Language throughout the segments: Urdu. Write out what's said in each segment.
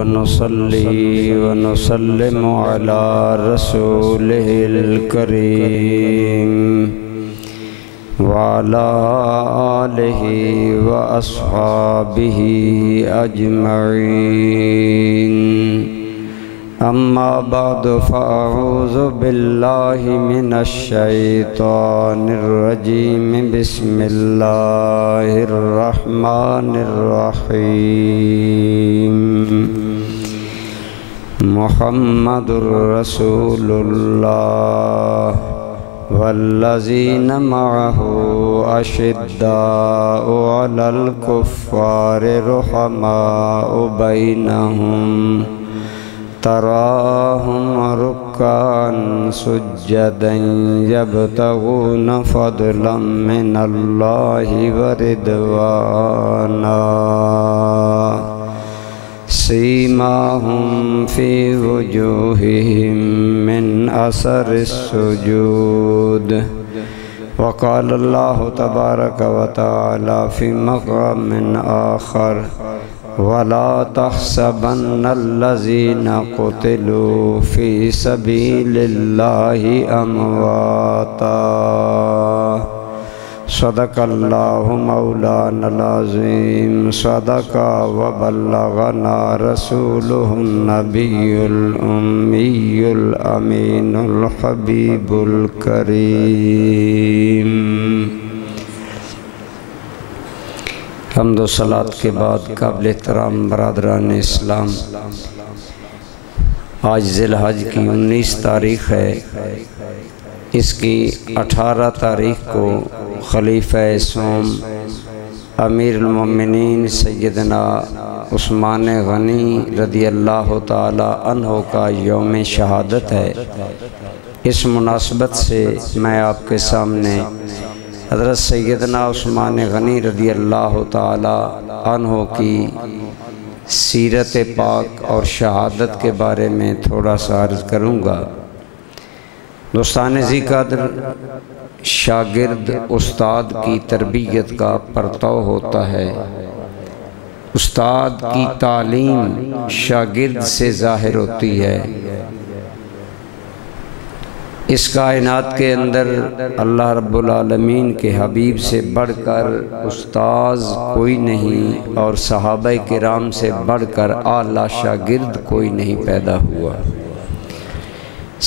ونصلي ونسلم على رسوله الكريم وعلى آله وأصحابه أجمعين أما بعد فأعوذ بالله من الشيطان الرجيم بسم الله الرحمن الرحيم محمد رسول الله والذين معه أشداء على الكفار رحماء بينهم تراهم ركعا سجدا يبتغون فضلا من الله ورضوانا سيماهم في وجوههم من أثر السجود وقال الله تبارك وتعالى في مقام آخر ولا تحسبن الذين قتلوا في سبيل الله أمواتا صدق الله مولانا العظيم صدق وبلغنا رسوله النبي الأمي الأمين الحبيب الكريم حمد و صلاة کے بعد قابل احترام برادران اسلام، آج ذی الحج کی 19 تاریخ ہے۔ اس کی 18 تاریخ کو خلیفہ سوم امیر المومنین سیدنا عثمان غنی رضی اللہ تعالی عنہ کا یوم شہادت ہے۔ اس مناسبت سے میں آپ کے سامنے حضرت سیدنا عثمان غنی رضی اللہ تعالی عنہ کی سیرت پاک اور شہادت کے بارے میں تھوڑا سا عرض کروں گا۔ دوستان ذی قدر، شاگرد استاد کی تربیت کا پرتو ہوتا ہے۔ استاد کی تعلیم شاگرد سے ظاہر ہوتی ہے۔ اس کائنات کے اندر اللہ رب العالمین کے حبیب سے بڑھ کر استاذ کوئی نہیں، اور صحابہ کرام سے بڑھ کر اعلیٰ شاگرد کوئی نہیں پیدا ہوا۔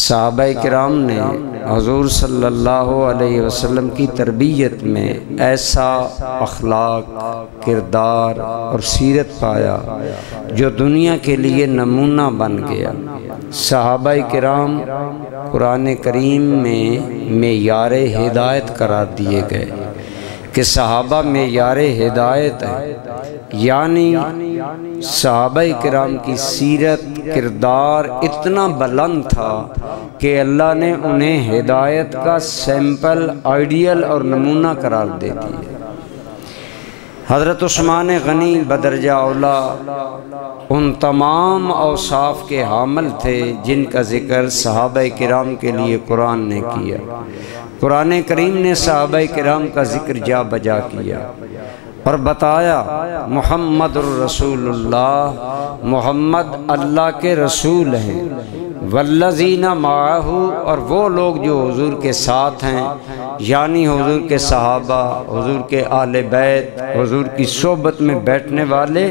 صحابہ کرام نے حضور صلی اللہ علیہ وسلم کی تربیت میں ایسا اخلاق، کردار اور سیرت پایا جو دنیا کے لیے نمونہ بن گیا۔ صحابہ کرام قرآن کریم میں معیار ہدایت قرار دیے گئے کہ صحابہ معیار ہدایت ہے، یعنی صحابہ کرام کی سیرت، کردار اتنا بلند تھا کہ اللہ نے انہیں ہدایت کا سیمپل، آئیڈیل اور نمونہ قرار دے دیا۔ حضرت عثمان غنی بدرجہ اولا ان تمام اوصاف کے حامل تھے جن کا ذکر صحابہ کرام کے لیے قرآن نے کیا۔ قرآن کریم نے صحابہ کرام کا ذکر جا بجا کیا اور بتایا محمد الرسول اللہ، محمد اللہ کے رسول ہیں، والذین معہ، اور وہ لوگ جو حضور کے ساتھ ہیں، یعنی حضور کے صحابہ، حضور کے آل بیت، حضور کی صحبت میں بیٹھنے والے،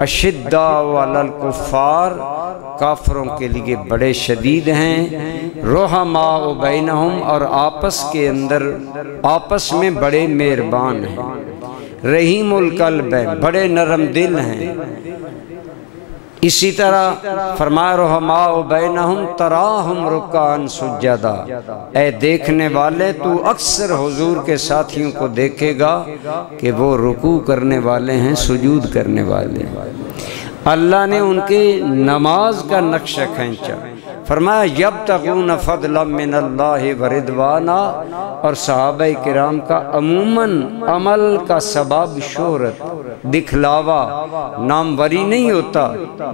اشداء علی الکفار، کافروں کے لیے بڑے شدید ہیں، رحماء بینہم، اور آپس کے اندر آپس میں بڑے مہربان ہیں، رحیم القلب ہیں، بڑے نرم دل ہیں۔ اسی طرح فرمایا رحماء بینہم تراہم رکعا سجدا، اے دیکھنے والے تو اکثر حضور کے ساتھیوں کو دیکھے گا کہ وہ رکوع کرنے والے ہیں، سجود کرنے والے ہیں۔ اللہ نے ان کی نماز کا نقشہ کھینچا، فرمایا یبتغون فضلا من اللہ ورضوانا، اور صحابہ کرام کا عموماً عمل کا سبب شہرت، دکھلاوا، ناموری نہیں ہوتا۔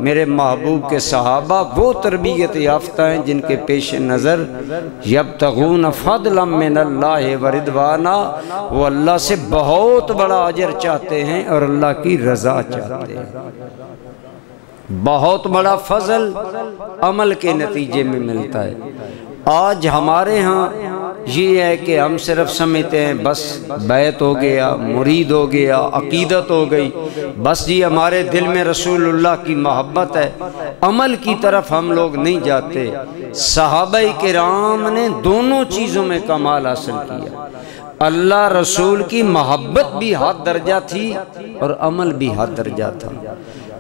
میرے محبوب کے صحابہ وہ تربیت یافتہ ہیں جن کے پیش نظر یبتغون فضلا من اللہ ورضوانا، وہ اللہ سے بہت بڑا اجر چاہتے ہیں اور اللہ کی رضا چاہتے ہیں۔ بہت بڑا فضل عمل کے نتیجے میں ملتا ہے۔ آج ہمارے ہاں یہ ہے کہ ہم صرف سمجھتے ہیں بس بیعت ہو گیا، مرید ہو گیا، عقیدت ہو گئی، بس جی ہمارے دل میں رسول اللہ کی محبت ہے، عمل کی طرف ہم لوگ نہیں جاتے۔ صحابہ کرام نے دونوں چیزوں میں کمال حاصل کیا، اللہ رسول کی محبت بھی حد درجہ تھی اور عمل بھی حد درجہ تھا۔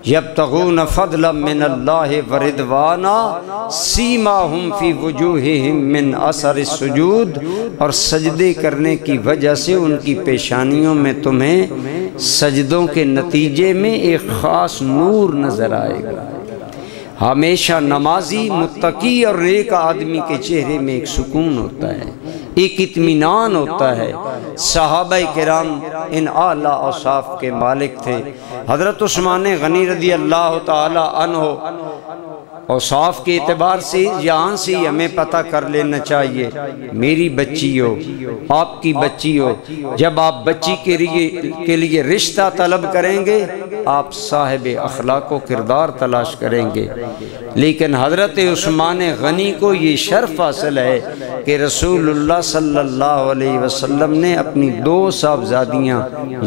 یبتغون فضلا من اللہ ورضوانا سیماہم فی وجوہہم من اثر السجود، اور سجدے کرنے کی وجہ سے ان کی پیشانیوں میں تمہیں سجدوں کے نتیجے میں ایک خاص نور نظر آئے گا۔ ہمیشہ نمازی، متقی اور نیک آدمی کے چہرے میں ایک سکون ہوتا ہے، ایک اطمینان ہوتا ہے۔ صحابہ کرام ان اعلیٰ اوصاف کے مالک تھے۔ حضرت عثمان غنی رضی اللہ تعالی عنہ اوصاف کے اعتبار سے یہاں سے ہمیں پتہ کر لینا چاہیے، میری بچی ہو، آپ کی بچی ہو، جب آپ بچی کے لیے رشتہ طلب کریں گے آپ صاحب اخلاق و کردار تلاش کریں گے، لیکن حضرت عثمان غنی کو یہ شرف حاصل ہے کہ رسول اللہ صلی اللہ علیہ وسلم نے اپنی 2 صاحبزادیاں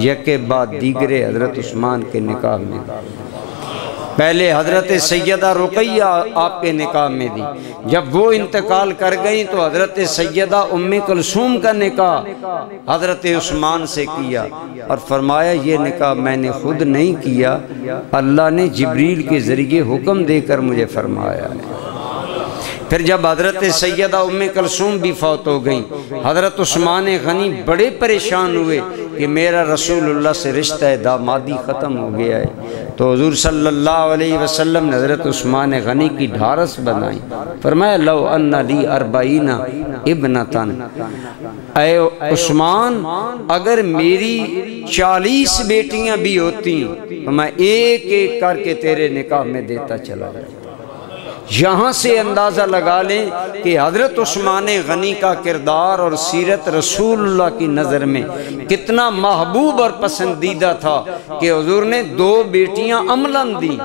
یکے بعد دیگرے حضرت عثمان کے نکاح میں، پہلے حضرت سیدہ رقیہ آپ کے نکاح میں دی، جب وہ انتقال کر گئیں تو حضرت سیدہ ام کلثوم کا نکاح حضرت عثمان سے کیا، اور فرمایا یہ نکاح میں نے خود نہیں کیا، اللہ نے جبریل کے ذریعے حکم دے کر مجھے فرمایا ہے۔ پھر جب حضرت سیدہ ام کلثوم بھی فوت ہو گئیں، حضرت عثمان غنی بڑے پریشان ہوئے کہ میرا رسول اللہ سے رشتہ دامادی ختم ہو گیا ہے، تو حضور صلی اللہ علیہ وسلم نے حضرت عثمان غنی کی ڈھارس بنائی، فرمایا لو ان لی 40 ابنتن، اے عثمان اگر میری 40 بیٹیاں بھی ہوتی تو میں ایک ایک کر کے تیرے نکاح میں دیتا چلا جاتا۔ یہاں سے اندازہ لگا لیں کہ حضرت عثمان غنی کا کردار اور سیرت رسول اللہ کی نظر میں کتنا محبوب اور پسندیدہ تھا کہ حضور نے 2 بیٹیاں عملاً دی،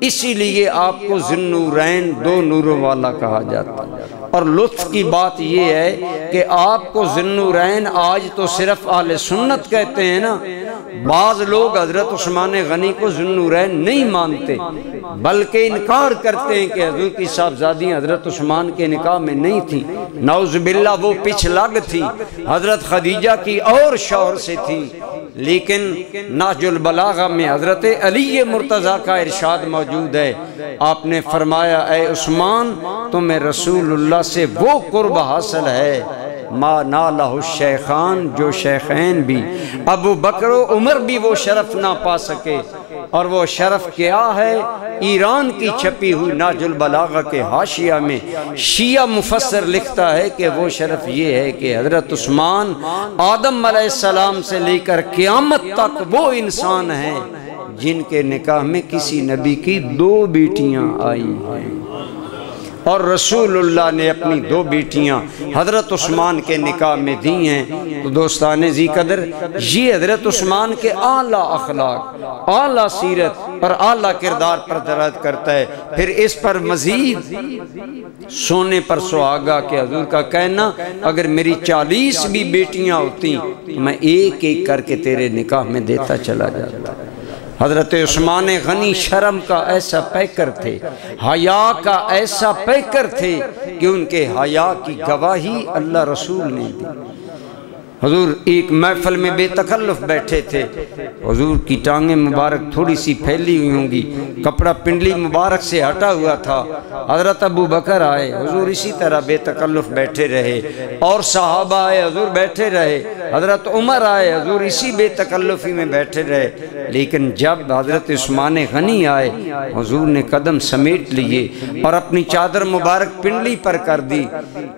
اسی لیے آپ کو ذوالنورین 2 نوروں والا کہا جاتا۔ اور لطف کی بات یہ ہے کہ آپ کو ذوالنورین آج تو صرف اہل سنت کہتے ہیں نا، بعض لوگ حضرت عثمان غنی کو ذوالنورین نہیں مانتے بلکہ انکار کرتے ہیں کہ حضور کی صاحبزادیاں حضرت عثمان کے نکاح میں نہیں تھیں، نعوذ باللہ وہ پچھلگ تھی، حضرت خدیجہ کی اور شوہر سے تھی۔ لیکن نہج البلاغہ میں حضرت علی مرتضیٰ کا ارشاد موجود ہے، آپ نے فرمایا اے عثمان تمہیں رسول اللہ سے وہ قرب حاصل ہے ما نالہ الشیخان، جو شیخین بھی ابو بکر و عمر بھی وہ شرف نہ پا سکے، اور وہ شرف کیا ہے؟ ایران کی چھپی ہوئی نہج البلاغہ کے حاشیہ میں شیعہ مفسر لکھتا ہے کہ وہ شرف یہ ہے کہ حضرت عثمان آدم علیہ السلام سے لے کر قیامت تک وہ انسان ہیں جن کے نکاح میں کسی نبی کی 2 بیٹیاں آئی ہیں، اور رسول اللہ نے اپنی 2 بیٹیاں حضرت عثمان کے نکاح میں دی ہیں۔ تو دوستان ذی قدر، یہ حضرت عثمان کے اعلیٰ اخلاق، اعلیٰ سیرت اور اعلیٰ کردار پر دلالت کرتا ہے۔ پھر اس پر مزید سونے پر سہاگا کہ حضور کا کہنا اگر میری 40 بھی بیٹیاں ہوتی تو میں ایک ایک کر کے تیرے نکاح میں دیتا چلا جاتا۔ حضرت عثمان غنی شرم کا ایسا پیکر تھے، حیا کا ایسا پیکر تھے کہ ان کے حیا کی گواہی اللہ رسول نے دی۔ حضور ایک محفل میں بے تکلف بیٹھے تھے، حضور کی ٹانگیں مبارک تھوڑی سی پھیلی ہوئی ہوں گی، کپڑا پنڈلی مبارک سے ہٹا ہوا تھا، حضرت ابو بکر آئے، حضور اسی طرح بے تکلف بیٹھے رہے، اور صحابہ آئے، حضور بیٹھے رہے، حضرت عمر آئے، حضور اسی بے تکلفی میں بیٹھے رہے، لیکن جب حضرت عثمان غنی آئے حضور نے قدم سمیٹ لیے اور اپنی چادر مبارک پنڈلی پر کر دی۔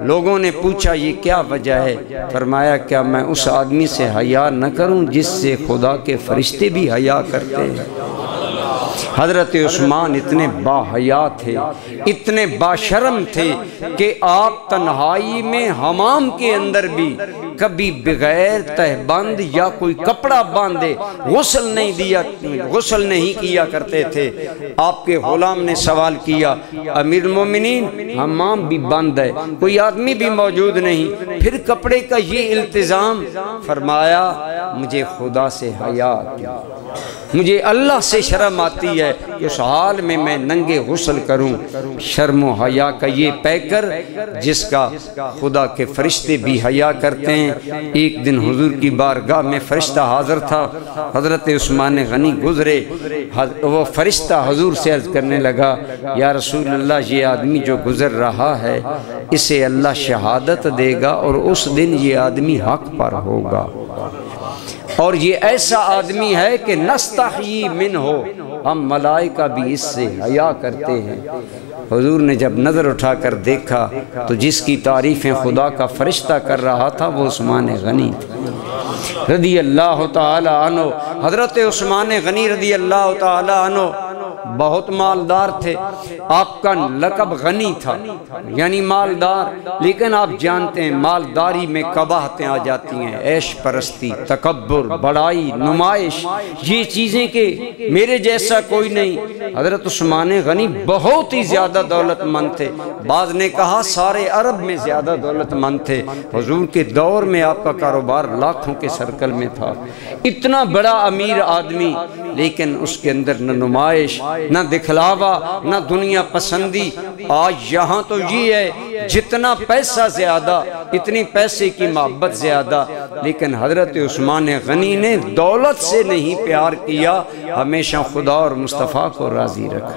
لوگوں نے پوچھا یہ کیا وجہ ہے؟ فرمایا کیا میں اس آدمی سے حیا نہ کروں جس سے خدا کے فرشتے بھی حیا کرتے ہیں؟ حضرت عثمان اتنے باحیا تھے، اتنے باشرم تھے کہ آپ تنہائی میں حمام کے اندر بھی کبھی بغیر تہبند یا کوئی کپڑا باندھے غسل نہیں کیا کرتے تھے۔ آپ کے غلام نے سوال کیا، امیر المومنین حمام بھی بند ہے، کوئی آدمی بھی موجود نہیں، پھر کپڑے کا یہ التزام؟ فرمایا مجھے خدا سے حیا آتی، مجھے اللہ سے شرم آتی ہے کہ اس حال میں میں ننگے غسل کروں۔ شرم و حیا کا یہ پیکر جس کا خدا کے فرشتے بھی حیا کرتے ہیں۔ ایک دن حضور کی بارگاہ میں فرشتہ حاضر تھا، حضرت عثمان غنی گزرے، وہ فرشتہ حضور سے عرض کرنے لگا، یا رسول اللہ یہ آدمی جو گزر رہا ہے اسے اللہ شہادت دے گا اور اس دن یہ آدمی حق پر ہوگا، اور یہ ایسا آدمی ہے کہ نستحیی منہ، ہم ملائکہ بھی اس سے حیا کرتے ہیں۔ حضور نے جب نظر اٹھا کر دیکھا تو جس کی تعریفیں خدا کا فرشتہ کر رہا تھا وہ عثمان غنی تھا رضی اللہ تعالی عنہ۔ حضرت عثمان غنی رضی اللہ تعالی عنہ بہت مالدار تھے، آپ کا لقب غنی تھا یعنی مالدار، لیکن آپ جانتے ہیں مالداری میں قباحتیں آ جاتی ہیں، عیش پرستی، تکبر، بڑائی، نمائش، یہ چیزیں کہ میرے جیسا کوئی نہیں۔ حضرت عثمان غنی بہت ہی زیادہ دولت مند تھے، بعض نے کہا سارے عرب میں زیادہ دولت مند تھے۔ حضور کے دور میں آپ کا کاروبار لاکھوں کے سرکل میں تھا، اتنا بڑا امیر آدمی، لیکن اس کے اندر نہ نمائش، نہ دکھلاوا، نہ دنیا پسندی۔ آج یہاں تو یہ ہے جتنا پیسہ زیادہ اتنی پیسے کی محبت زیادہ، لیکن حضرت عثمان غنی نے دولت سے نہیں پیار کیا، ہمیشہ خدا اور مصطفیٰ کو راضی رکھا۔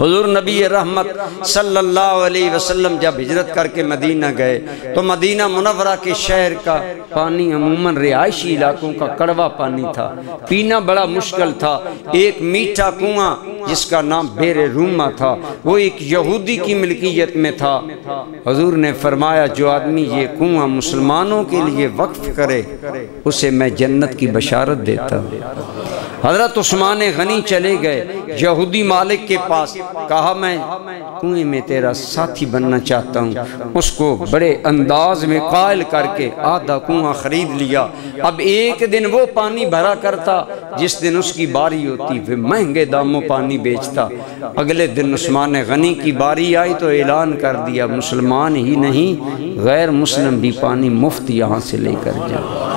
حضور نبی رحمت صلی اللہ علیہ وسلم جب ہجرت کر کے مدینہ گئے تو مدینہ منورہ کے شہر کا پانی عموماً رہائشی علاقوں کا کڑوا پانی تھا، پینا بڑا مشکل تھا۔ ایک میٹھا کنواں جس کا نام بیر روما تھا وہ ایک یہودی کی ملکیت میں تھا۔ حضور نے فرمایا جو آدمی یہ کنواں مسلمانوں کے لیے وقف کرے اسے میں جنت کی بشارت دیتا ہوں۔ حضرت عثمان غنی چلے گئے یہودی مالک کے پاس، کہا میں کنویں میں تیرا ساتھی بننا چاہتا ہوں۔ اس کو بڑے انداز میں قائل کر کے آدھا کنواں خرید لیا۔ اب ایک دن وہ پانی بھرا کرتا، جس دن اس کی باری ہوتی وہ مہنگے داموں پانی بیچتا۔ اگلے دن عثمان غنی کی باری آئی تو اعلان کر دیا مسلمان ہی نہیں غیر مسلم بھی پانی مفت یہاں سے لے کر جائے۔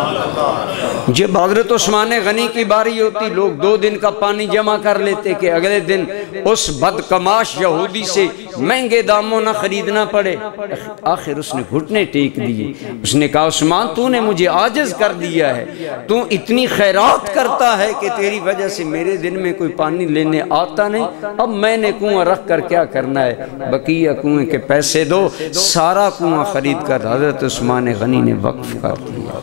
جب حضرت عثمان غنی کی باری ہوتی لوگ 2 دن کا پانی جمع کر لیتے کہ اگلے دن اس بدکماش یہودی سے مہنگے داموں نہ خریدنا پڑے۔ آخر اس نے گھٹنے ٹیک دیے، اس نے کہا عثمان تو نے مجھے عاجز کر دیا ہے، تو اتنی خیرات کرتا ہے کہ تیری وجہ سے میرے دن میں کوئی پانی لینے آتا نہیں، اب میں نے کنواں رکھ کر کیا کرنا ہے، بقیہ کنویں کے پیسے دو۔ سارا کنواں خرید کر حضرت عثمان غنی نے وقف کر دیا۔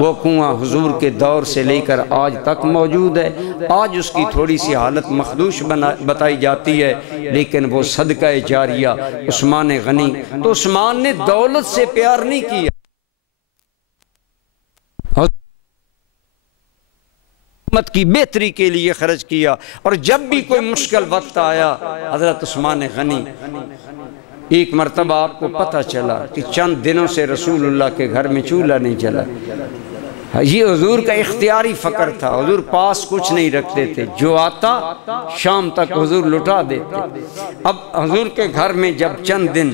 وہ کنواں حضور کے دور سے لے کر آج تک موجود ہے۔ آج اس کی تھوڑی سی حالت مخدوش بتائی جاتی ہے، لیکن وہ صدقہ جاریہ عثمان غنی، تو عثمان نے دولت سے پیار نہیں کیا، امت کی بہتری کے لیے خرچ کیا۔ اور جب بھی کوئی مشکل وقت آیا حضرت عثمان غنی، ایک مرتبہ آپ کو پتہ چلا کہ چند دنوں سے رسول اللہ کے گھر میں چولہا نہیں چلا۔ یہ حضور کا اختیاری فقر تھا، حضور پاس کچھ نہیں رکھتے تھے، جو آتا شام تک حضور لٹا دیتے۔ اب حضور کے گھر میں جب چند دن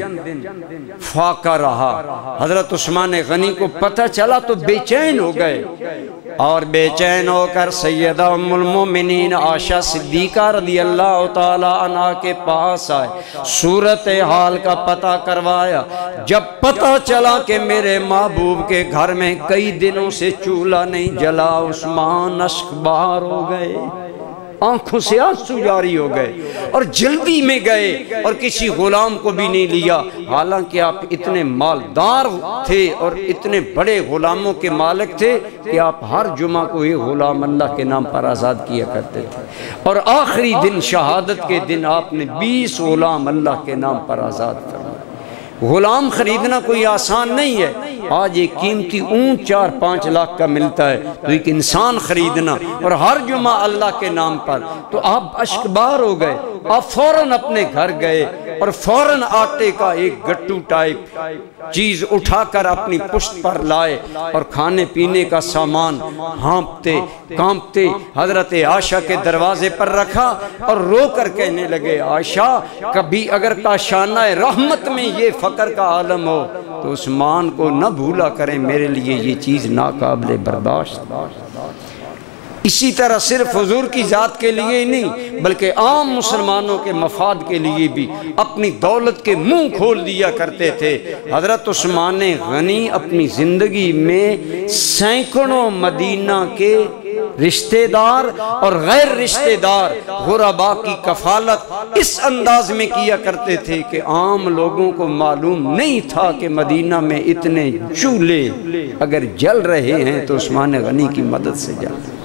فاقہ رہا، حضرت عثمان غنی کو پتہ چلا تو بے چین ہو گئے، اور بے چین ہو کر سیدہ ام المومنین عائشہ صدیقہ رضی اللہ تعالی عنہ کے پاس آئے، صورتحال کا پتہ کروایا۔ جب پتہ چلا کہ میرے محبوب کے گھر میں کئی دنوں سے چولہا نہیں جلا، عثمان اشک بہار ہو گئے، آنکھوں سے آنسو جاری ہو گئے، اور جلدی میں گئے اور کسی غلام کو بھی نہیں لیا، حالانکہ آپ اتنے مالدار تھے اور اتنے بڑے غلاموں کے مالک تھے کہ آپ ہر جمعہ کو ایک غلام اللہ کے نام پر آزاد کیا کرتے تھے، اور آخری دن شہادت کے دن آپ نے 20 غلام اللہ کے نام پر آزاد فرمائے۔ غلام خریدنا کوئی آسان نہیں ہے، آج ایک قیمتی اونٹ 4-5 لاکھ کا ملتا ہے، تو ایک انسان خریدنا اور ہر جمعہ اللہ کے نام پر، تو آپ اشکبار ہو گئے۔ آپ فوراً اپنے گھر گئے اور فوراً آٹے کا ایک گٹو ٹائپ چیز اٹھا کر اپنی پشت پر لائے اور کھانے پینے کا سامان ہانپتے کانپتے حضرت عائشہ کے دروازے پر رکھا اور رو کر کہنے لگے، عائشہ کبھی اگر کاشانہ رحمت میں یہ فقر کا عالم ہو تو عثمان کو نہ بھولا کریں، میرے لیے یہ چیز ناقابل برداشت۔ اسی طرح صرف حضور کی ذات کے لیے ہی نہیں بلکہ عام مسلمانوں کے مفاد کے لیے بھی اپنی دولت کے منہ کھول دیا کرتے تھے۔ حضرت عثمان غنی اپنی زندگی میں سینکڑوں مدینہ کے رشتہ دار اور غیر رشتہ دار غرباء کی کفالت اس انداز میں کیا کرتے تھے کہ عام لوگوں کو معلوم نہیں تھا کہ مدینہ میں اتنے چولہے اگر جل رہے ہیں تو عثمان غنی کی مدد سے جل رہے ہیں۔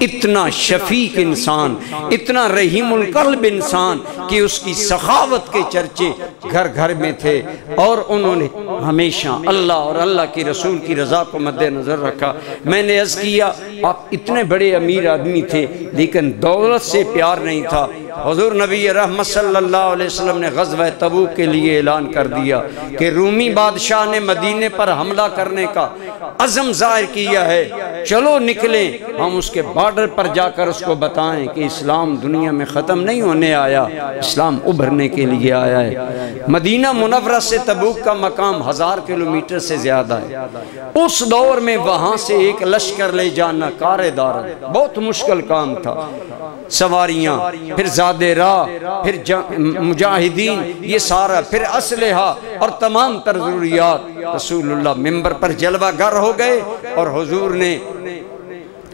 اتنا شفیق انسان، اتنا رحیم القلب انسان کہ اس کی سخاوت کے چرچے گھر گھر میں تھے، اور انہوں نے ہمیشہ اللہ اور اللہ کی رسول کی رضا کو مد نظر رکھا۔ میں نے عرض کیا آپ اتنے بڑے امیر آدمی تھے لیکن دولت سے پیار نہیں تھا۔ حضور نبی رحمت صلی اللہ علیہ وسلم نے غزوہ تبوک کے لیے اعلان کر دیا کہ رومی بادشاہ نے مدینے پر حملہ کرنے کا عزم ظاہر کیا ہے، چلو نکلیں ہم اس کے بارڈر پر جا کر اس کو بتائیں کہ اسلام دنیا میں ختم نہیں ہونے آیا، اسلام ابھرنے کے لیے آیا ہے۔ مدینہ منورہ سے تبوک کا مقام 1000 کلومیٹر سے زیادہ ہے۔ اس دور میں وہاں سے ایک لشکر لے جانا کار دار بہت مشکل کام تھا۔ سواریاں، پھر زادِ راہ، پھر مجاہدین، یہ سارا، پھر اسلحہ اور تمام تر ضروریات۔ رسول اللہ منبر پر جلوہ گر ہو گئے اور حضور نے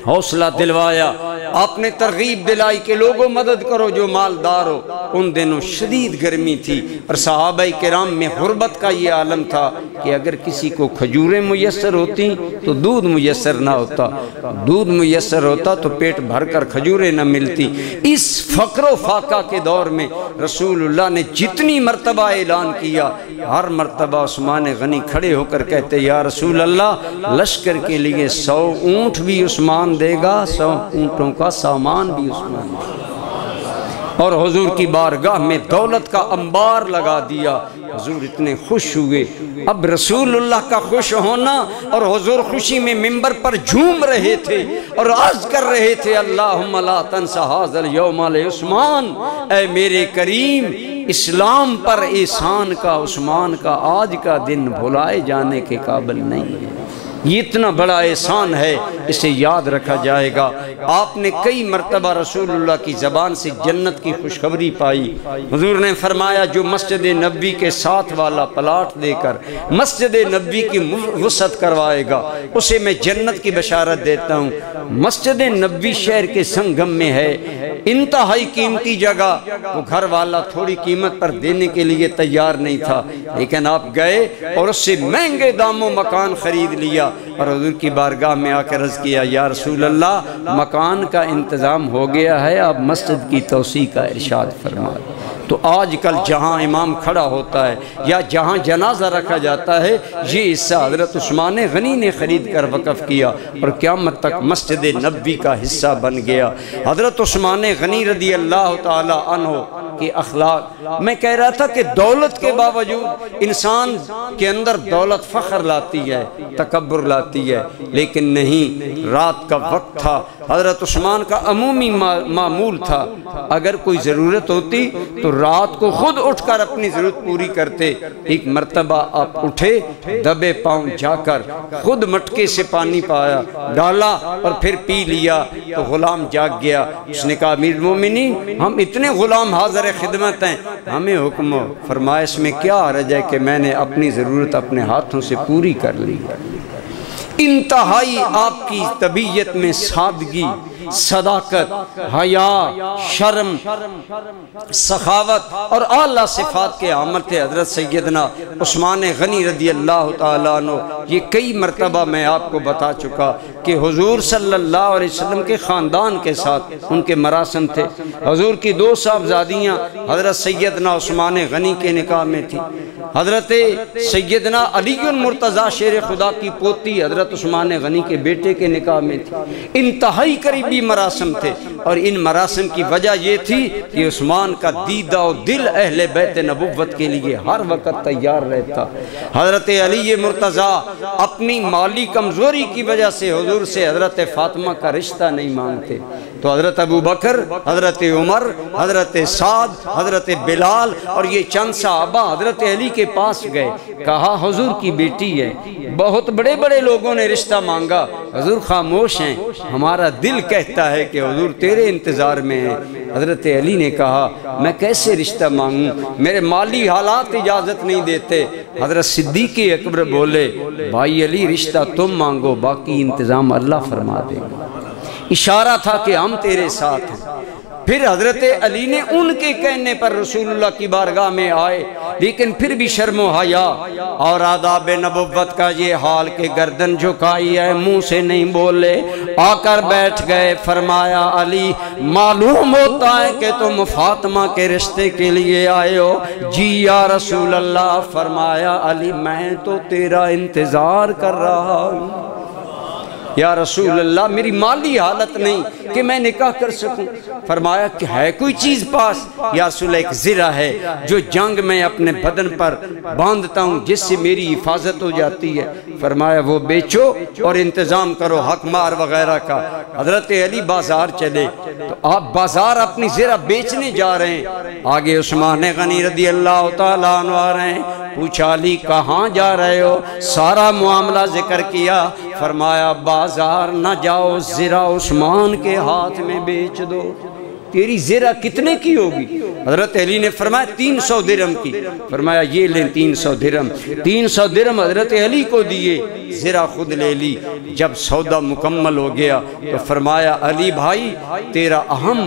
حوصلہ دلوایا، آپ نے ترغیب دلائی کہ لوگوں مدد کرو جو مالدار ہو۔ ان دنوں شدید گرمی تھی اور صحابہ کرام میں غربت کا یہ عالم تھا کہ اگر کسی کو کھجوریں میسر ہوتی تو دودھ میسر نہ ہوتا، دودھ میسر ہوتا تو پیٹ بھر کر کھجوریں نہ ملتی۔ اس فقر و فاقہ کے دور میں رسول اللہ نے جتنی مرتبہ اعلان کیا، ہر مرتبہ عثمان غنی کھڑے ہو کر کہتے یا رسول اللہ لشکر کے لیے 100 اونٹ بھی عثمان دے گا، 100 اونٹوں کا سامان بھی عثمان دے گا۔ اور حضور کی بارگاہ میں دولت کا انبار لگا دیا۔ حضور اتنے خوش ہوئے۔ اب رسول اللہ کا خوش ہونا اور حضور خوشی میں منبر پر جھوم رہے تھے اور عرض کر رہے تھے اللہم لا تنس ھذا اليوم لعثمان، اے میرے کریم اسلام پر احسان کا عثمان کا آج کا دن بھلائے جانے کے قابل نہیں ہے۔ یہ اتنا بڑا احسان ہے، اسے یاد رکھا جائے گا۔ آپ نے کئی مرتبہ رسول اللہ کی زبان سے جنت کی خوشخبری پائی۔ حضور نے فرمایا جو مسجد نبوی کے ساتھ والا پلاٹ دے کر مسجد نبوی کی وسعت کروائے گا اسے میں جنت کی بشارت دیتا ہوں۔ مسجد نبوی شہر کے سنگم میں ہے، انتہائی قیمتی جگہ، وہ گھر والا تھوڑی قیمت پر دینے کے لیے تیار نہیں تھا، لیکن آپ گئے اور اس سے مہنگے داموں مکان خرید لیا اور حضور کی بارگاہ میں آ کر عرض کیا یا رسول اللہ مکان کا انتظام ہو گیا ہے، آپ مسجد کی توسیع کا ارشاد فرمائیں۔ تو آج کل جہاں امام کھڑا ہوتا ہے یا جہاں جنازہ رکھا جاتا ہے یہ حصہ حضرت عثمان غنی نے خرید کر وقف کیا اور قیامت تک مسجد نبوی کا حصہ بن گیا۔ حضرت عثمان غنی رضی اللہ تعالی عنہ کے اخلاق، میں کہہ رہا تھا کہ دولت کے باوجود انسان کے اندر دولت فخر لاتی ہے، تکبر لاتی ہے، لیکن نہیں، رات کا وقت تھا۔ حضرت عثمان کا عمومی معمول تھا اگر کوئی ضرورت ہوتی تو رات کو خود اٹھ کر اپنی ضرورت پوری کرتے۔ ایک مرتبہ آپ اٹھے، دبے پاؤں جا کر خود مٹکے سے پانی پایا، ڈالا اور پھر پی لیا تو غلام جاگ گیا۔ اس نے کہا امیر المومنین ہم اتنے غلام حاضر خدمت ہیں، ہمیں حکم ہو۔ فرمایا اس میں کیا حرج ہے کہ میں نے اپنی ضرورت اپنے ہاتھوں سے پوری کر لی۔ انتہائی آپ کی طبیعت میں سادگی، صداقت، حیا، شرم، سخاوت اور اعلیٰ صفات کے حامل تھے حضرت سیدنا عثمان غنی رضی اللہ تعالیٰ عنہ۔ یہ کئی مرتبہ میں آپ کو بتا چکا کہ حضور صلی اللہ علیہ وسلم کے خاندان کے ساتھ ان کے مراسم تھے۔ حضور کی 2 صاحبزادیاں حضرت سیدنا عثمان غنی کے نکاح میں تھی۔ حضرت سیدنا علی المرتضیٰ شیر خدا کی پوتی حضرت عثمان غنی کے بیٹے کے نکاح میں تھی. انتہائی قریبی مراسم تھے اور ان مراسم کی وجہ یہ تھی کہ عثمان کا دیدہ و دل اہل بیت نبوت کے لیے ہر وقت تیار رہتا. حضرت علی مرتضیٰ اپنی مالی کمزوری کی وجہ سے حضور سے حضرت فاطمہ کا رشتہ نہیں مانگتے، تو حضرت ابو بکر، حضرت عمر، حضرت سعد، حضرت بلال اور یہ چند صحابہ حضرت علی کے پاس گئے. کہا حضور کی بیٹی ہے، بہت بڑے بڑے لوگوں نے رشتہ مانگا، حضور خاموش ہیں، ہمارا دل کہتا ہے کہ حضور تیرے انتظار میں ہیں. حضرت علی نے کہا میں کیسے رشتہ مانگوں، میرے مالی حالات اجازت نہیں دیتے. حضرت صدیق اکبر بولے بھائی علی رشتہ تم مانگو، باقی انتظام اللہ فرما دے گا. اشارہ تھا کہ ہم تیرے ساتھ ہیں. پھر حضرت علی نے ان کے کہنے پر رسول اللہ کی بارگاہ میں آئے، لیکن پھر بھی شرم و حیا اور آداب نبوت کا یہ حال کہ گردن جھکائی ہے، منہ سے نہیں بولے. آ کر بیٹھ گئے. فرمایا علی معلوم ہوتا ہے کہ تم فاطمہ کے رشتے کے لیے آئے ہو. جی یا رسول اللہ. فرمایا علی میں تو تیرا انتظار کر رہا ہوں. یا رسول اللہ میری مالی حالت نہیں کہ میں نکاح کر سکوں. فرمایا کہ ہے کوئی چیز پاس؟ یا رسول اللہ ایک زرہ ہے جو جنگ میں اپنے بدن پر باندھتا ہوں جس سے میری حفاظت ہو جاتی ہے. فرمایا وہ بیچو اور انتظام کرو حق مار وغیرہ کا. حضرت علی بازار چلے تو آپ بازار اپنی زرہ بیچنے جا رہے ہیں. آگے عثمان غنی رضی اللہ تعالیٰ عنہ آ رہے ہیں. پوچھا علی کہاں جا رہے ہو؟ سارا معاملہ ذکر کیا. فرمایا بازار نہ جاؤ، زرہ عثمان کے ہاتھ میں بیچ دو. تیری زرہ کتنے کی ہوگی؟ حضرت علی نے فرمایا 300 درہم کی. فرمایا یہ لیں 300 درہم. 300 درہم حضرت علی کو دیے، زرہ خود لے لی. جب سودا مکمل ہو گیا تو فرمایا علی بھائی تیرا اہم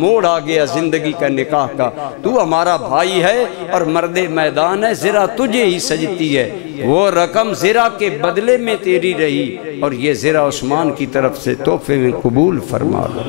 موڑ آ گیا زندگی کا، نکاح کا. تو ہمارا بھائی ہے اور مرد میدان ہے، زرہ تجھے ہی سجتی ہے. وہ رقم زرہ کے بدلے میں تیری رہی اور یہ زرہ عثمان کی طرف سے تحفے میں قبول فرما لو.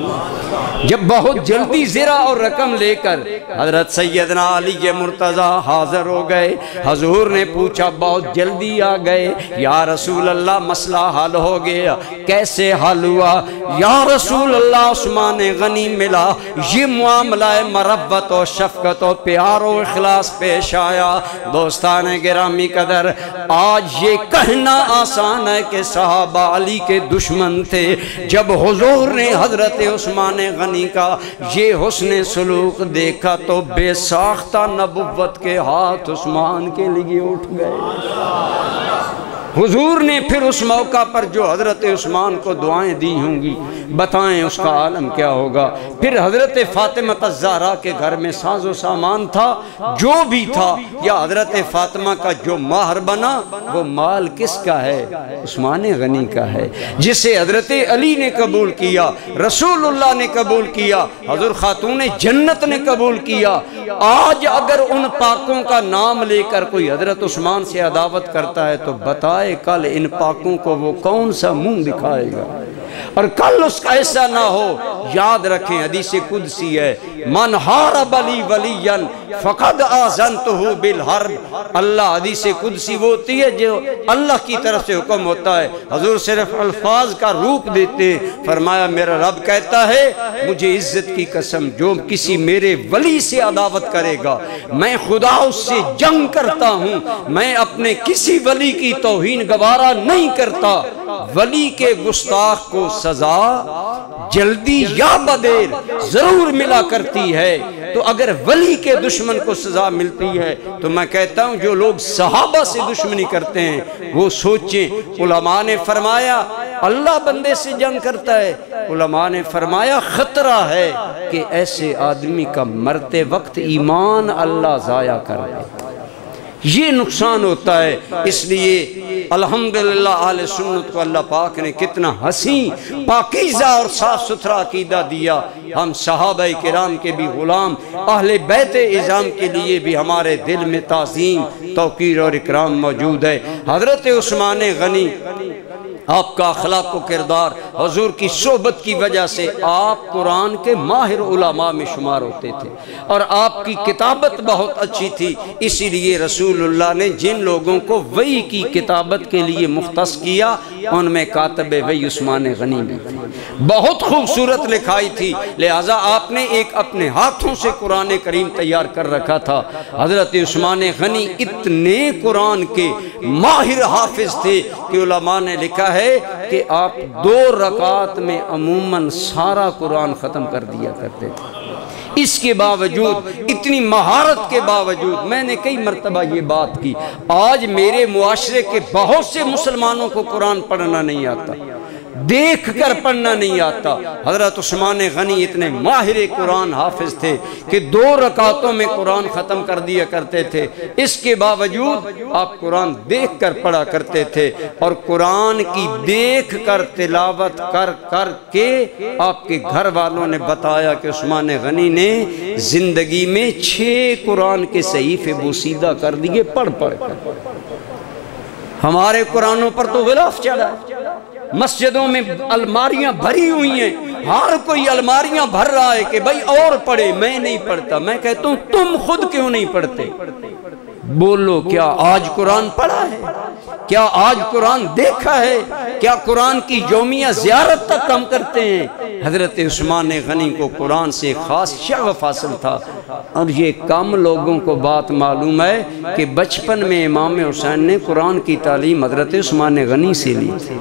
جب بہت جلدی زرہ اور رقم لے کر حضرت سیدنا علی مرتضیٰ حاضر ہو گئے، حضور نے پوچھا بہت جلدی آ گئے. یا رسول اللہ مسئلہ حل ہو گیا. کیسے حل ہوا؟ یا رسول اللہ عثمان غنی ملا، یہ معاملہ مربت و شفقت و پیار و اخلاص پیش آیا. دوستان گرامی قدر، آج یہ کہنا آسان ہے کہ صحابہ علی کے دشمن تھے. جب حضور نے حضرت عثمان غنی کا یہ حسن سلوک دیکھا تو بے ساختہ نبوت کے ہاتھ عثمان کے لیے اٹھ گئے. حضور نے پھر اس موقع پر جو حضرت عثمان کو دعائیں دی ہوں گی، بتائیں اس کا عالم کیا ہوگا. پھر حضرت فاطمہ الزہرا کے گھر میں ساز و سامان تھا، جو بھی تھا، یا حضرت فاطمہ کا جو مہر بنا وہ مال کس کا ہے؟ عثمان غنی کا ہے، جسے حضرت علی نے قبول کیا، رسول اللہ نے قبول کیا، حضور خاتون جنت نے قبول کیا. آج اگر ان پاکوں کا نام لے کر کوئی حضرت عثمان سے عداوت کرتا ہے تو بتائے کل ان پاکوں کو وہ کون سا منہ دکھائے گا، اور کل اس کا ایسا نہ ہو. یاد رکھیں حدیث قدسی ہے، من حارب لی ولیا فقد آذنتہ بالحرب. اللہ حدیث قدسی وہ ہوتی ہے جو اللہ کی طرف سے حکم ہوتا ہے، حضور صرف الفاظ کا روپ دیتے. فرمایا میرا رب کہتا ہے مجھے عزت کی قسم جو کسی میرے ولی سے عداوت کرے گا میں خدا اس سے جنگ کرتا ہوں. میں اپنے کسی ولی کی توہین گوارا نہیں کرتا. ولی کے گستاخ کو سزا جلدی یا بدیر ضرور ملا کرتی ہے. تو اگر ولی کے دشمن کو سزا ملتی ہے تو میں کہتا ہوں جو لوگ صحابہ سے دشمنی کرتے ہیں وہ سوچیں. علماء نے فرمایا اللہ بندے سے جنگ کرتا ہے. علماء نے فرمایا خطرہ ہے کہ ایسے آدمی کا مرتے وقت ایمان اللہ ضائع کر دے. یہ نقصان ہوتا ہے. اس لیے الحمدللہ اہل سنت کو اللہ پاک نے کتنا حسین پاکیزہ اور صاف ستھرا عقیدہ دیا. ہم صحابہ کرام کے بھی غلام، اہل بیت اعظام کے لیے بھی ہمارے دل میں تعظیم، توقیر اور اکرام موجود ہے. حضرت عثمان غنی آپ کا اخلاق و کردار، حضور کی صحبت کی وجہ سے آپ قرآن کے ماہر علماء میں شمار ہوتے تھے، اور آپ کی کتابت بہت اچھی تھی، اسی لیے رسول اللہ نے جن لوگوں کو وحی کی کتابت کے لیے مختص کیا ان میں کاتب وحی عثمان غنی بھی تھے، بہت خوبصورت لکھائی تھی، لہٰذا آپ نے ایک اپنے ہاتھوں سے قرآن کریم تیار کر رکھا تھا۔ حضرت عثمان غنی اتنے قرآن کے ماہر حافظ تھے کہ علماء نے لکھا ہے کہ آپ 2 رکعت میں عموماً سارا قرآن ختم کر دیا کرتے تھے۔ اس کے باوجود، اتنی مہارت کے باوجود، میں نے کئی مرتبہ یہ بات کی، آج میرے معاشرے کے بہت سے مسلمانوں کو قرآن پڑھنا نہیں آتا، دیکھ کر پڑھنا نہیں آتا۔ حضرت عثمان غنی اتنے ماہر قرآن حافظ تھے کہ 2 رکعتوں میں قرآن ختم کر دیا کرتے تھے، اس کے باوجود آپ قرآن دیکھ کر پڑھا کرتے تھے، اور قرآن کی دیکھ کر تلاوت کر کر کے آپ کے گھر والوں نے بتایا کہ عثمان غنی نے زندگی میں 6 قرآن کے صحیفے بوسیدہ کر دیے پڑھ پڑھ کر۔ ہمارے قرآنوں پر تو غلاف چڑھا ہے، مسجدوں میں الماریاں بھری ہوئی ہیں، ہر کوئی الماریاں بھر رہا ہے کہ بھائی اور پڑھے، میں نہیں پڑھتا۔ میں کہتا ہوں تم خود کیوں نہیں پڑھتے؟ بولو، کیا آج قرآن پڑھا ہے؟ کیا آج قرآن دیکھا ہے؟ کیا قرآن کی یومیہ زیارت تک ہم کرتے ہیں؟ حضرت عثمان غنی کو قرآن سے خاص شغف حاصل تھا، اور یہ کم لوگوں کو بات معلوم ہے کہ بچپن میں امام حسین نے قرآن کی تعلیم حضرت عثمان غنی سے لی تھی،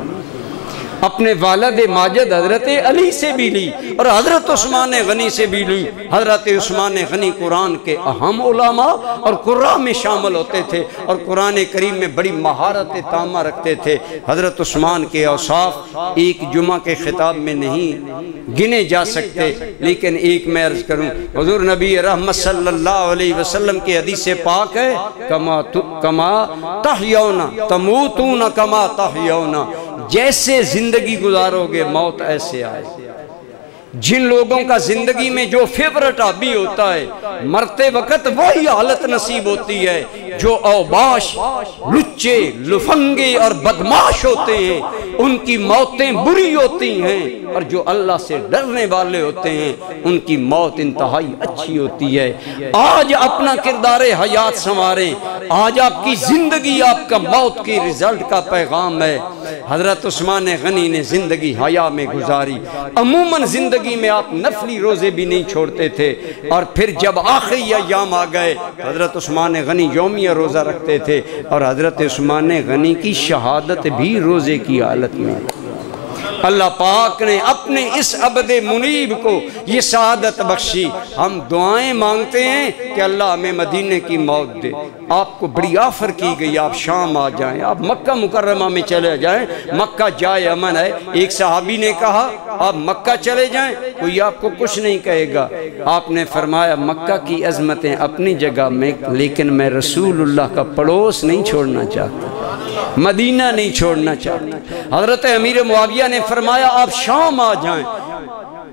اپنے والد ماجد حضرت علی سے بھی لی، اور حضرت عثمان غنی سے بھی لی۔ حضرت عثمان غنی قرآن کے اہم علماء اور قراء میں شامل ہوتے تھے، اور قرآن کریم میں بڑی مہارت تامہ رکھتے تھے۔ حضرت عثمان کے اوصاف ایک جمعہ کے خطاب میں نہیں گنے جا سکتے، لیکن ایک میں عرض کروں، حضور نبی رحمت صلی اللہ علیہ وسلم کی حدیث پاک ہے، کما تحیون تموتون کما تحیون، جیسے زندگی گزارو گے موت ایسے آئے۔ جن لوگوں کا زندگی میں جو فیورٹ آبی ہوتا ہے، مرتے وقت وہی حالت نصیب ہوتی ہے۔ جو اوباش، لچے، لفنگے اور بدماش ہوتے ہیں ان کی موتیں بری ہوتی ہیں، اور جو اللہ سے ڈرنے والے ہوتے ہیں ان کی موت انتہائی اچھی ہوتی ہے۔ آج اپنا کردار حیات سنواریں، آج آپ کی زندگی آپ کا موت کی رزلٹ کا پیغام ہے۔ حضرت عثمان غنی نے زندگی حیا میں گزاری، عموماً زندگی میں آپ نفلی روزے بھی نہیں چھوڑتے تھے، اور پھر جب آخری ایام آ گئے حضرت عثمان غنی یومیہ روزہ رکھتے تھے، اور حضرت عثمان غنی کی شہادت بھی روزے کی حالت میں۔ اللہ پاک نے اپنے اس عبد منیب کو یہ سعادت بخشی۔ ہم دعائیں مانگتے ہیں کہ اللہ ہمیں مدینے کی موت دے۔ آپ کو بڑی آفر کی گئی، آپ شام آ جائیں، آپ مکہ مکرمہ میں چلے جائیں، مکہ جائے امن ہے۔ ایک صحابی نے کہا آپ مکہ چلے جائیں، کوئی آپ کو کچھ نہیں کہے گا۔ آپ نے فرمایا مکہ کی عظمتیں اپنی جگہ میں، لیکن میں رسول اللہ کا پڑوس نہیں چھوڑنا چاہتا، مدینہ نہیں چھوڑنا چاہتا۔ حضرت امیر معاویہ نے فرمایا آپ شام آ جائیں،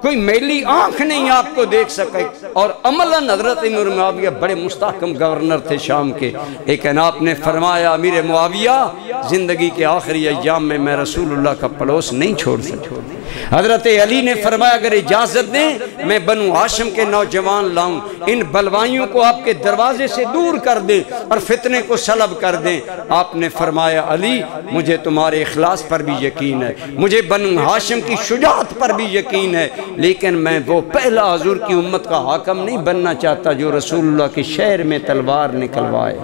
کوئی میلی آنکھ نہیں آپ کو دیکھ سکے، اور عملاً حضرت امیر معاویہ بڑے مستحکم گورنر تھے شام کے، لیکن آپ نے فرمایا امیر معاویہ زندگی کے آخری ایام میں رسول اللہ کا پڑوس نہیں چھوڑ سکتا۔ حضرت علی نے فرمایا اگر اجازت دیں میں بنو ہاشم کے نوجوان لاؤں، ان بلوائیوں کو آپ کے دروازے سے دور کر دیں اور فتنے کو سلب کر دیں۔ آپ نے فرمایا علی مجھے تمہارے اخلاص پر بھی یقین ہے، مجھے بنو ہاشم کی شجاعت پر بھی یقین ہے، لیکن میں وہ پہلا حضور کی امت کا حاکم نہیں بننا چاہتا جو رسول اللہ کے شہر میں تلوار نکلوائے۔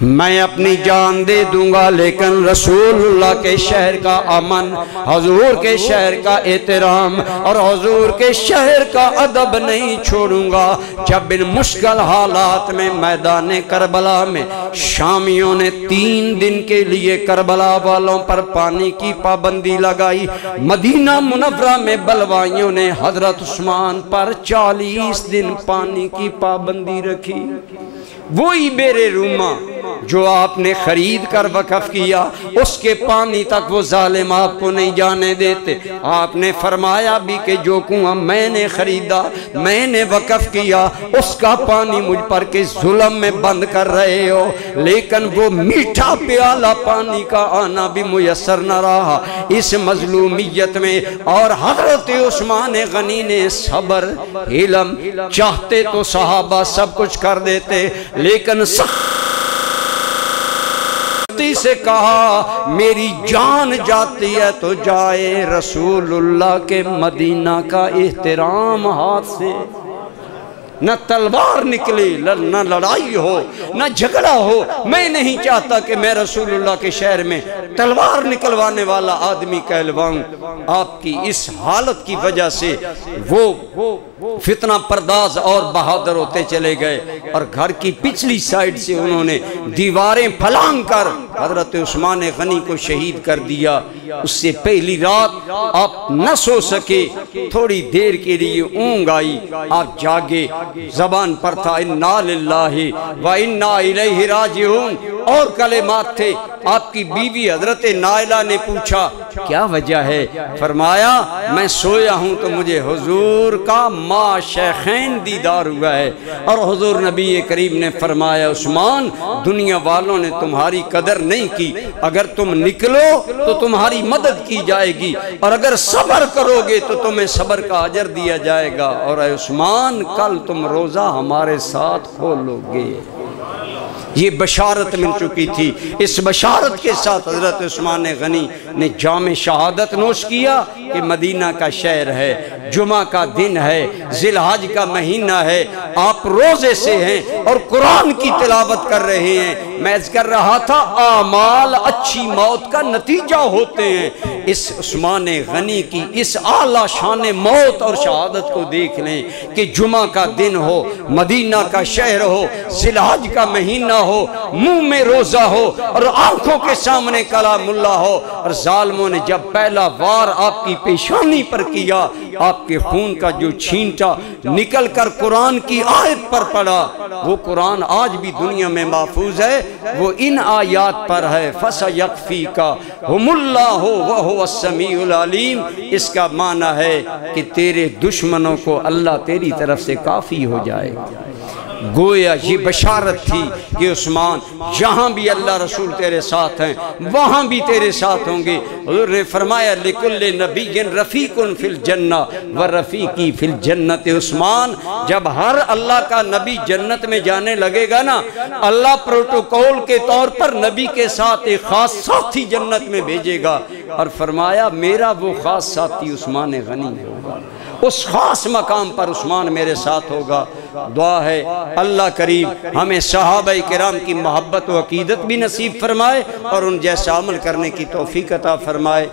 میں اپنی جان دے دوں گا لیکن رسول اللہ کے شہر کا امن، حضور کے شہر کا احترام اور حضور کے شہر کا ادب نہیں چھوڑوں گا۔ جب ان مشکل حالات میں میدان کربلا میں شامیوں نے 3 دن کے لیے کربلا والوں پر پانی کی پابندی لگائی، مدینہ منورہ میں بلوائیوں نے حضرت عثمان پر 40 دن پانی کی پابندی رکھی۔ وہی بیر روما جو آپ نے خرید کر وقف کیا اس کے پانی تک وہ ظالم آپ کو نہیں جانے دیتے۔ آپ نے فرمایا بھی کہ جو کنواں میں نے خریدا، میں نے وقف کیا، اس کا پانی مجھ پر کے ظلم میں بند کر رہے ہو، لیکن وہ میٹھا پیالہ پانی کا آنا بھی میسر نہ رہا اس مظلومیت میں۔ اور حضرت عثمان غنی نے صبر، علم، چاہتے تو صحابہ سب کچھ کر دیتے، لیکن سختی سے کہا میری جان جاتی ہے تو جائے، رسول اللہ کے مدینہ کا احترام ہاتھ سے۔ نہ تلوار نکلی، نہ لڑائی ہو، نہ جھگڑا ہو۔ میں نہیں چاہتا کہ میں رسول اللہ کے شہر میں تلوار نکلوانے والا آدمی کہلواؤں۔ آپ کی اس حالت کی وجہ سے وہ فتنہ پرداز اور بہادر ہوتے چلے گئے، اور گھر کی پچھلی سائیڈ سے انہوں نے دیواریں پھلانگ کر حضرت عثمان غنی کو شہید کر دیا۔ اس سے پہلی رات آپ نہ سو سکے، تھوڑی دیر کے لیے اونگ آئی، آپ جاگے، زبان پر تھا انا للہ و انا الیہ راجعون، اور کلمات تھے۔ آپ کی بیوی حضرت نائلہ نے پوچھا کیا وجہ ہے؟ فرمایا میں سویا ہوں تو مجھے حضور کا ما شیخین دیدار ہوا ہے، اور حضور نبی کریم نے فرمایا عثمان دنیا والوں نے تمہاری قدر نہیں کی، اگر تم نکلو تو تمہاری مدد کی جائے گی، اور اگر صبر کرو گے تو تمہیں صبر کا اجر دیا جائے گا، اور اے عثمان کل تم روزہ ہمارے ساتھ کھولو گے۔ یہ بشارت مل چکی تھی۔ اس بشارت کے ساتھ حضرت عثمان غنی نے جام شہادت نوش کیا کہ مدینہ کا شہر ہے، جمعہ کا دن ہے، ذی الحج کا مہینہ ہے، آپ روزے سے ہیں اور قرآن کی تلاوت کر رہے ہیں۔ میں عرض کر رہا تھا اعمال اچھی موت کا نتیجہ ہوتے ہیں۔ اس عثمان غنی کی اس اعلیٰ شان موت اور شہادت کو دیکھ لیں کہ جمعہ کا دن ہو، مدینہ کا شہر ہو، ذی الحج کا مہینہ ہو، منہ میں روزہ ہو اور آنکھوں کے سامنے کلام اللہ ہو، اور ظالموں نے جب پہلا وار آپ کی پیشانی پر کیا، آپ کے خون کا جو چھینٹا نکل کر قرآن کی آیت پر پڑا، وہ قرآن آج بھی دنیا میں محفوظ ہے، وہ ان آیات پر ہے فَسَيَكْفِيكَهُمُ اللَّهُ وَهُوَ السَّمِيعُ الْعَلِيمُ۔ اس کا معنی ہے کہ تیرے دشمنوں کو اللہ تیری طرف سے کافی ہو جائے گا۔ گویا یہ بشارت تھی کہ عثمان جہاں بھی اللہ رسول تیرے ساتھ ہیں وہاں بھی تیرے ساتھ ہوں گے۔ حضور نے فرمایا لِكُلِّ نَبِيٍّ رَفِيقٌ فِي الْجَنَّةِ وَرَفِيقِي فِي الْجَنَّةِ۔ عثمان جب ہر اللہ کا نبی جنت میں جانے لگے گا نا، اللہ پروٹوکول کے طور پر نبی کے ساتھ ایک خاص ساتھی جنت میں بھیجے گا، اور فرمایا میرا وہ خاص ساتھی عثمان غنی ہوگا، اس خاص مقام پر عثمان میرے ساتھ ہوگا۔ دعا ہے اللہ کریم ہمیں صحابہ کرام کی محبت و عقیدت بھی نصیب فرمائے اور ان جیسا عمل کرنے کی توفیق عطا فرمائے۔